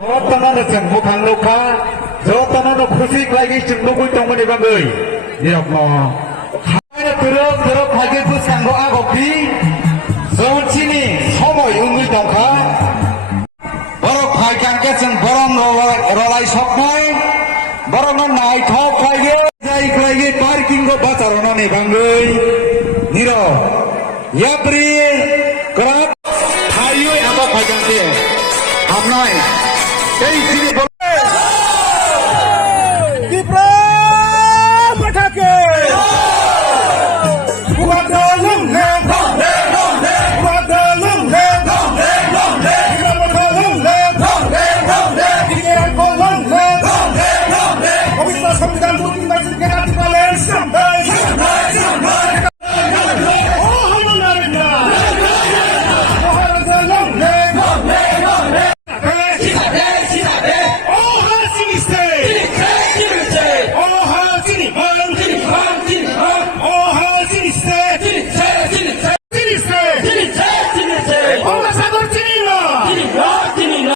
저딴하는 정목한 녹화, 저딴하는 코스익과에게 정목을 동원해 간 거이. 이렇게 가만히 들어 가게 부상도 아고피, 서울치니 소모 용을 동카, 바로 발간께서 바람 로라이 속마이, 바람은 나이 톡하게, 자이크라이게 파르킹고 바자로나네 간 거이. 니로, 야프리, 그라, 타이어에 아마 발간께, 앞나이, Jadi sini Gibran Patake buat dalam Vamos a